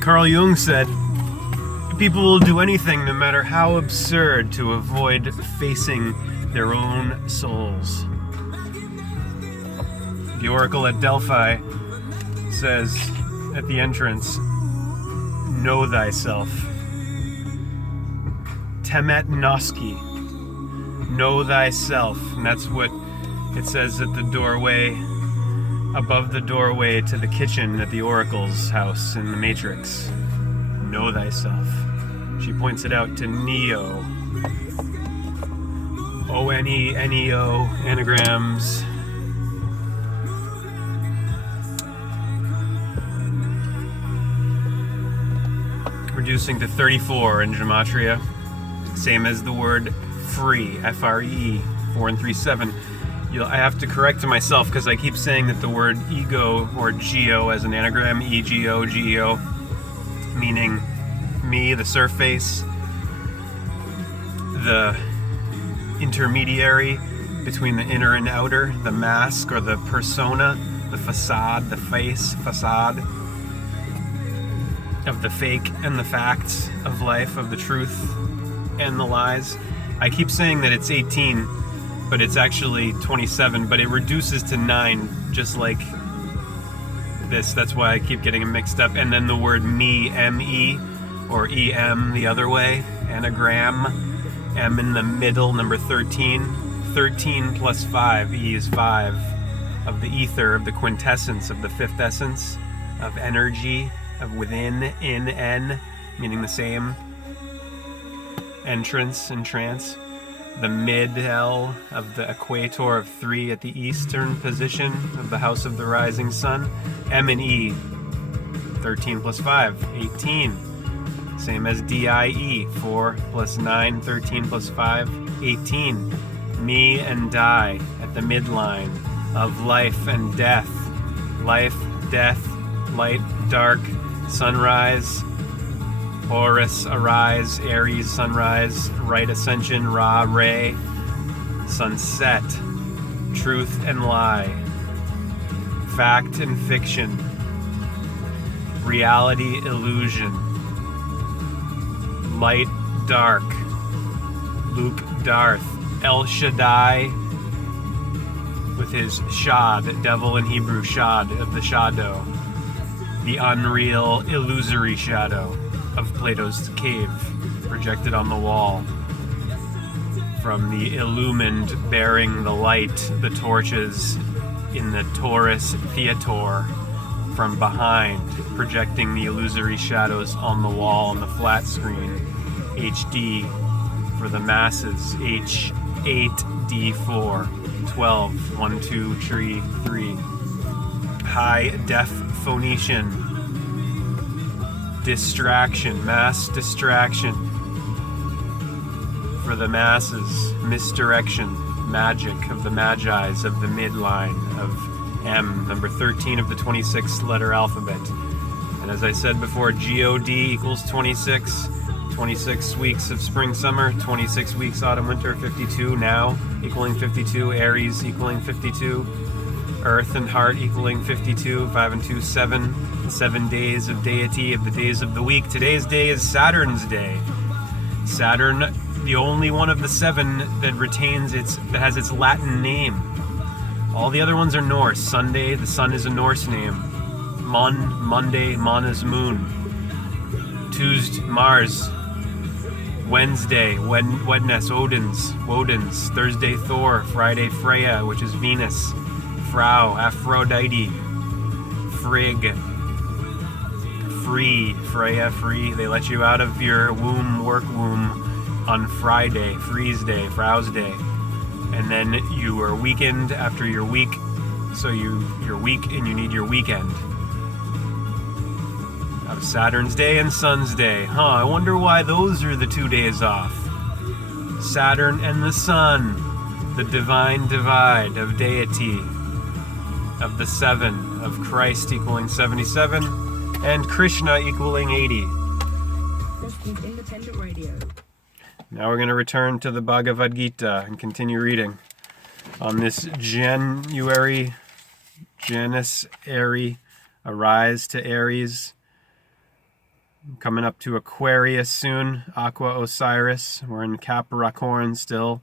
Carl Jung said, people will do anything, no matter how absurd, to avoid facing their own souls. The oracle at Delphi says at the entrance, know thyself. Temet noski, know thyself. And that's what it says at the doorway, above the doorway to the kitchen at the oracle's house in the Matrix. Know thyself. She points it out to Neo. O-N-E-N-E-O, anagrams. Reducing to 34 in gematria. Same as the word free, F-R-E, 4 and 3, 7. I have to correct myself because I keep saying that the word ego or geo as an anagram, E-G-O, G-E-O, meaning me, the surface, the intermediary between the inner and outer, the mask or the persona, the facade, the face, facade of the fake and the facts of life, of the truth and the lies. I keep saying that it's 18, but it's actually 27, but it reduces to 9, just like this. That's why I keep getting them mixed up. And then the word me, M-E, or E-M the other way, anagram, M in the middle, number 13. 13 plus 5, E is 5, of the ether, of the quintessence, of the fifth essence, of energy, of within, in, N, meaning the same. Entrance and trance. The mid-L of the equator of 3 at the eastern position of the house of the rising sun. M and E, 13 plus 5, 18. Same as D-I-E, 4 plus 9, 13 plus 5, 18. Me and die at the midline of life and death. Life, death, light, dark, sunrise, Horus, arise, Aries, sunrise, right ascension, Ra, Re, sunset, truth and lie, fact and fiction, reality, illusion, light, dark, Luke, Darth, El Shaddai, with his Shad, devil in Hebrew, Shad, of the shadow, the unreal, illusory shadow of Plato's cave, projected on the wall, from the illumined bearing the light, the torches in the Taurus Theodore, from behind, projecting the illusory shadows on the wall on the flat screen, HD for the masses, H8D4, 12, 1, 2, 3, 3, high def Phoenician, distraction, mass distraction for the masses, misdirection, magic of the magi's of the midline of M, number 13 of the 26 letter alphabet. And as I said before, God equals 26, 26 weeks of spring summer, 26 weeks autumn winter, 52 now equaling 52, Aries equaling 52, Earth and heart equaling 52, 5 and 2, 7. 7 days of deity of the days of the week. Today's day is Saturn's day. Saturn, the only one of the 7 that has its Latin name. All the other ones are Norse. Sunday, the sun is a Norse name. Monday, Mon is moon. Tuesday, Mars. Wednesday, Wednes, Woden's. Thursday, Thor. Friday, Freya, which is Venus. Frau, Aphrodite. Frigg. Free, Freya, free. They let you out of your work womb on Friday, Freeze Day, Frau's Day. And then you are weekend after your week, so you're weak and you need your weekend. Of Saturn's Day and Sun's Day. I wonder why those are the 2 days off. Saturn and the Sun, the divine divide of deity, of the 7, of Christ equaling 77, and Krishna equaling 80. This is Independent Radio. Now we're going to return to the Bhagavad Gita and continue reading on this January Janus, Aries, Arise to Aries. Coming up to Aquarius soon, Aqua Osiris. We're in Capricorn still.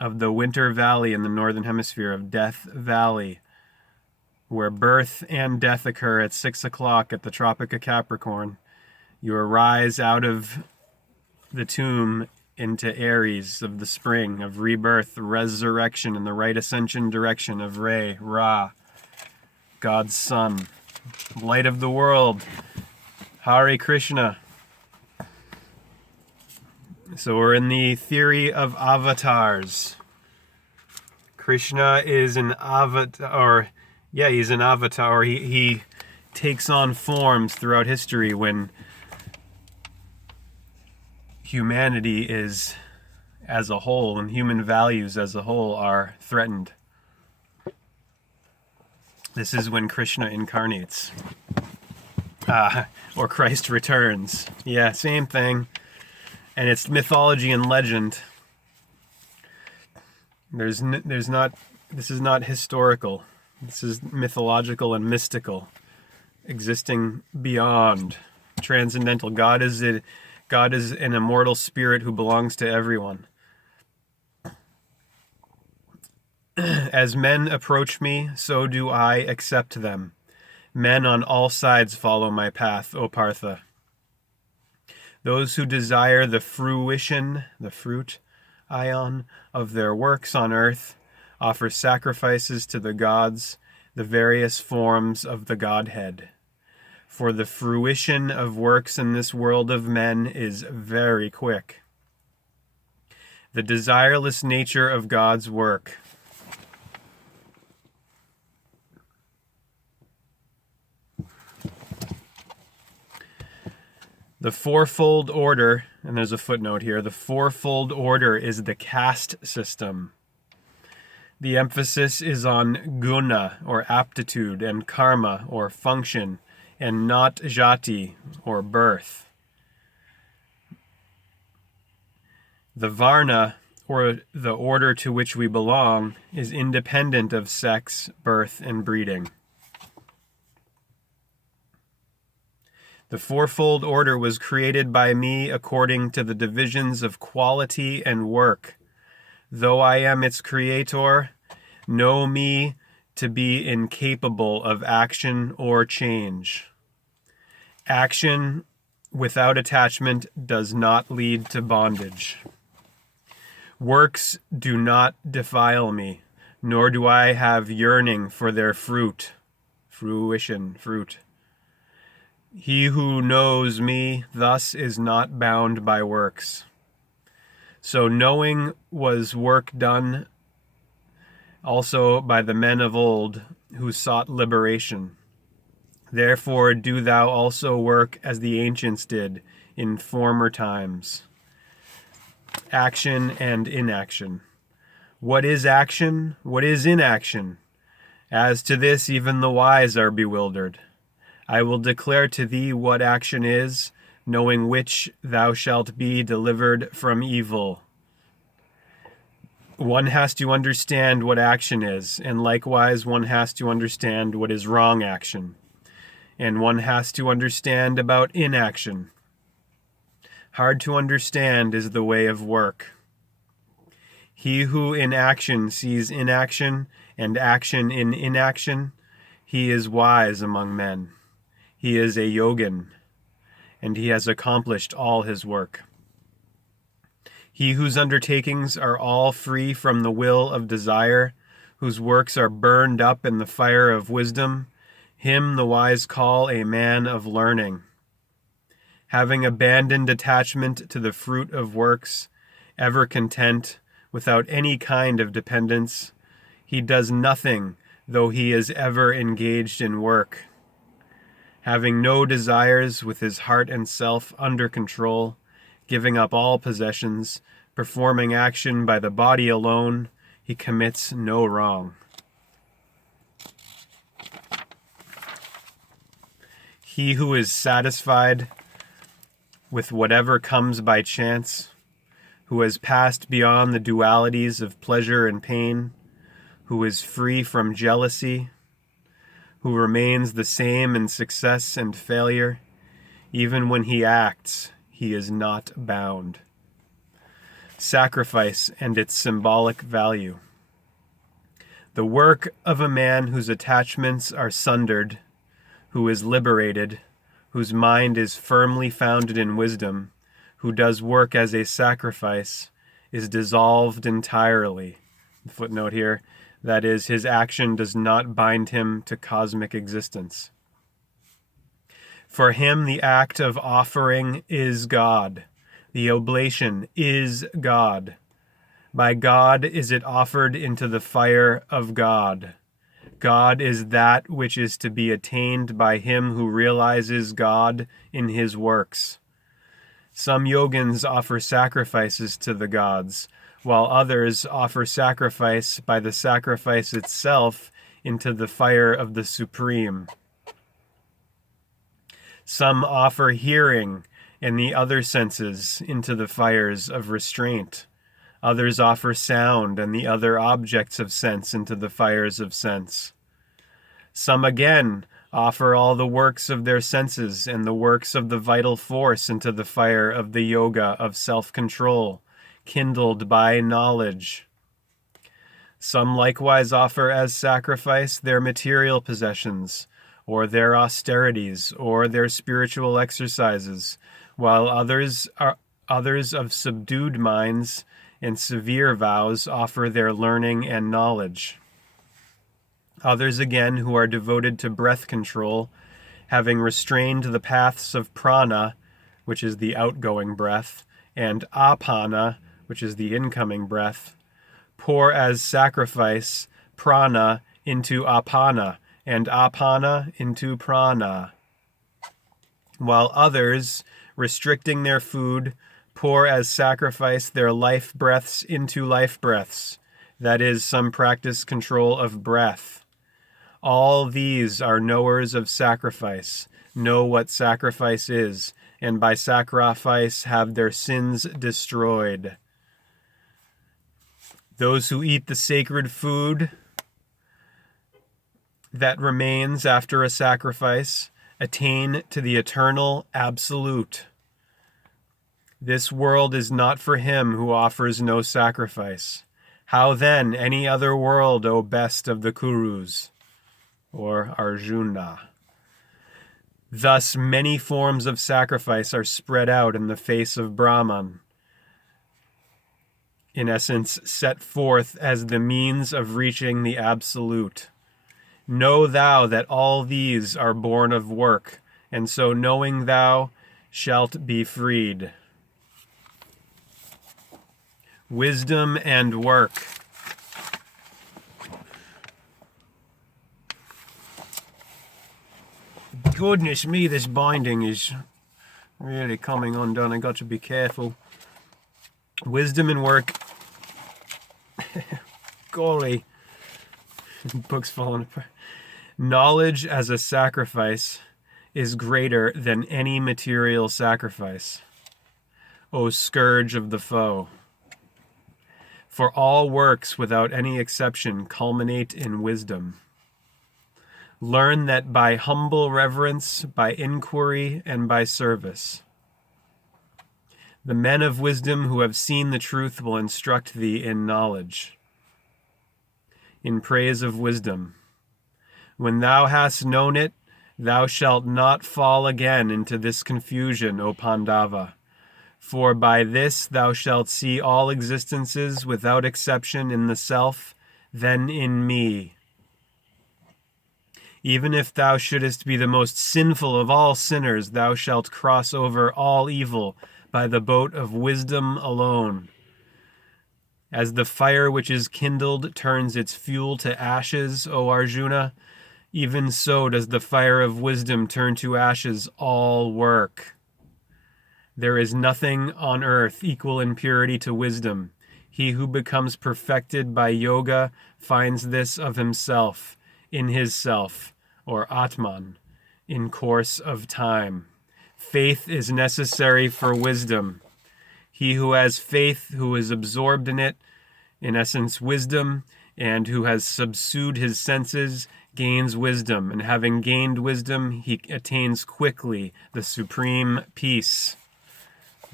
Of the Winter Valley in the Northern Hemisphere, of Death Valley, where birth and death occur at 6 o'clock at the Tropic of Capricorn. You arise out of the tomb into Aries of the spring, of rebirth, resurrection, in the right ascension direction of Ra, God's Son, light of the world. Hare Krishna. So we're in the theory of avatars. Krishna is an avatar, he's an avatar. He takes on forms throughout history when humanity is, as a whole, and human values as a whole are threatened. This is when Krishna incarnates. Or Christ returns. Yeah, same thing. And it's mythology and legend. This is not historical. This is mythological and mystical, existing beyond, transcendental. God is an immortal spirit who belongs to everyone. As men approach me, so do I accept them. Men on all sides follow my path, O Partha. Those who desire the fruition, the fruit, ion, of their works on earth, offer sacrifices to the gods, the various forms of the Godhead. For the fruition of works in this world of men is very quick. The desireless nature of God's work. The fourfold order, and there's a footnote here, the fourfold order is the caste system. The emphasis is on guna, or aptitude, and karma, or function, and not jati, or birth. The varna, or the order to which we belong, is independent of sex, birth, and breeding. The fourfold order was created by me according to the divisions of quality and work. Though I am its creator, know me to be incapable of action or change. Action without attachment does not lead to bondage. Works do not defile me, nor do I have yearning for their fruit. Fruit. He who knows me thus is not bound by works. So knowing was work done also by the men of old who sought liberation. Therefore do thou also work as the ancients did in former times. Action and inaction. What is action? What is inaction? As to this even the wise are bewildered. I will declare to thee what action is, knowing which thou shalt be delivered from evil. One has to understand what action is, and likewise one has to understand what is wrong action. And one has to understand about inaction. Hard to understand is the way of work. He who in action sees inaction and action in inaction, he is wise among men. He is a yogin, and he has accomplished all his work. He whose undertakings are all free from the will of desire, whose works are burned up in the fire of wisdom, him the wise call a man of learning. Having abandoned attachment to the fruit of works, ever content, without any kind of dependence, he does nothing, though he is ever engaged in work. Having no desires, with his heart and self under control, giving up all possessions, performing action by the body alone, he commits no wrong. He who is satisfied with whatever comes by chance, who has passed beyond the dualities of pleasure and pain, who is free from jealousy, who remains the same in success and failure. Even when he acts, he is not bound. Sacrifice and its symbolic value. The work of a man whose attachments are sundered, who is liberated, whose mind is firmly founded in wisdom, who does work as a sacrifice, is dissolved entirely. Footnote here, that is, his action does not bind him to cosmic existence. For him, the act of offering is God. The oblation is God. By God is it offered into the fire of God. God is that which is to be attained by him who realizes God in his works. Some yogins offer sacrifices to the gods, while others offer sacrifice by the sacrifice itself into the fire of the Supreme. Some offer hearing and the other senses into the fires of restraint. Others offer sound and the other objects of sense into the fires of sense. Some again offer all the works of their senses and the works of the vital force into the fire of the yoga of self-control, kindled by knowledge. Some likewise offer as sacrifice their material possessions, or their austerities, or their spiritual exercises, while others of subdued minds and severe vows offer their learning and knowledge. Others again, who are devoted to breath control, having restrained the paths of prana, which is the outgoing breath, and apana, which is the incoming breath, pour as sacrifice prana into apana, and apana into prana. While others, restricting their food, pour as sacrifice their life breaths into life breaths, that is, some practice control of breath. All these are knowers of sacrifice, know what sacrifice is, and by sacrifice have their sins destroyed. Those who eat the sacred food that remains after a sacrifice attain to the eternal absolute. This world is not for him who offers no sacrifice. How then any other world, O best of the Kurus? Or Arjuna. Thus many forms of sacrifice are spread out in the face of Brahman, in essence set forth as the means of reaching the Absolute. Know thou that all these are born of work, and so knowing thou shalt be freed. Wisdom and work. Goodness me, this binding is really coming undone. I got to be careful. Wisdom and work. Golly. Book's falling apart. Knowledge as a sacrifice is greater than any material sacrifice, O scourge of the foe. For all works, without any exception, culminate in wisdom. Learn that by humble reverence, by inquiry, and by service. The men of wisdom who have seen the truth will instruct thee in knowledge. In praise of wisdom. When thou hast known it, thou shalt not fall again into this confusion, O Pandava. For by this thou shalt see all existences without exception in the self, then in me. Even if thou shouldest be the most sinful of all sinners, thou shalt cross over all evil by the boat of wisdom alone. As the fire which is kindled turns its fuel to ashes, O Arjuna, even so does the fire of wisdom turn to ashes all work. There is nothing on earth equal in purity to wisdom. He who becomes perfected by yoga finds this of himself, in his self, or Atman, in course of time. Faith is necessary for wisdom. He who has faith, who is absorbed in it, in essence wisdom, and who has subsued his senses gains wisdom, and having gained wisdom, he attains quickly the supreme peace.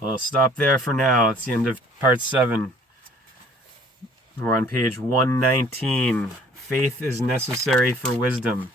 I'll stop there for now. It's the end of part 7. We're on page 119. Faith is necessary for wisdom.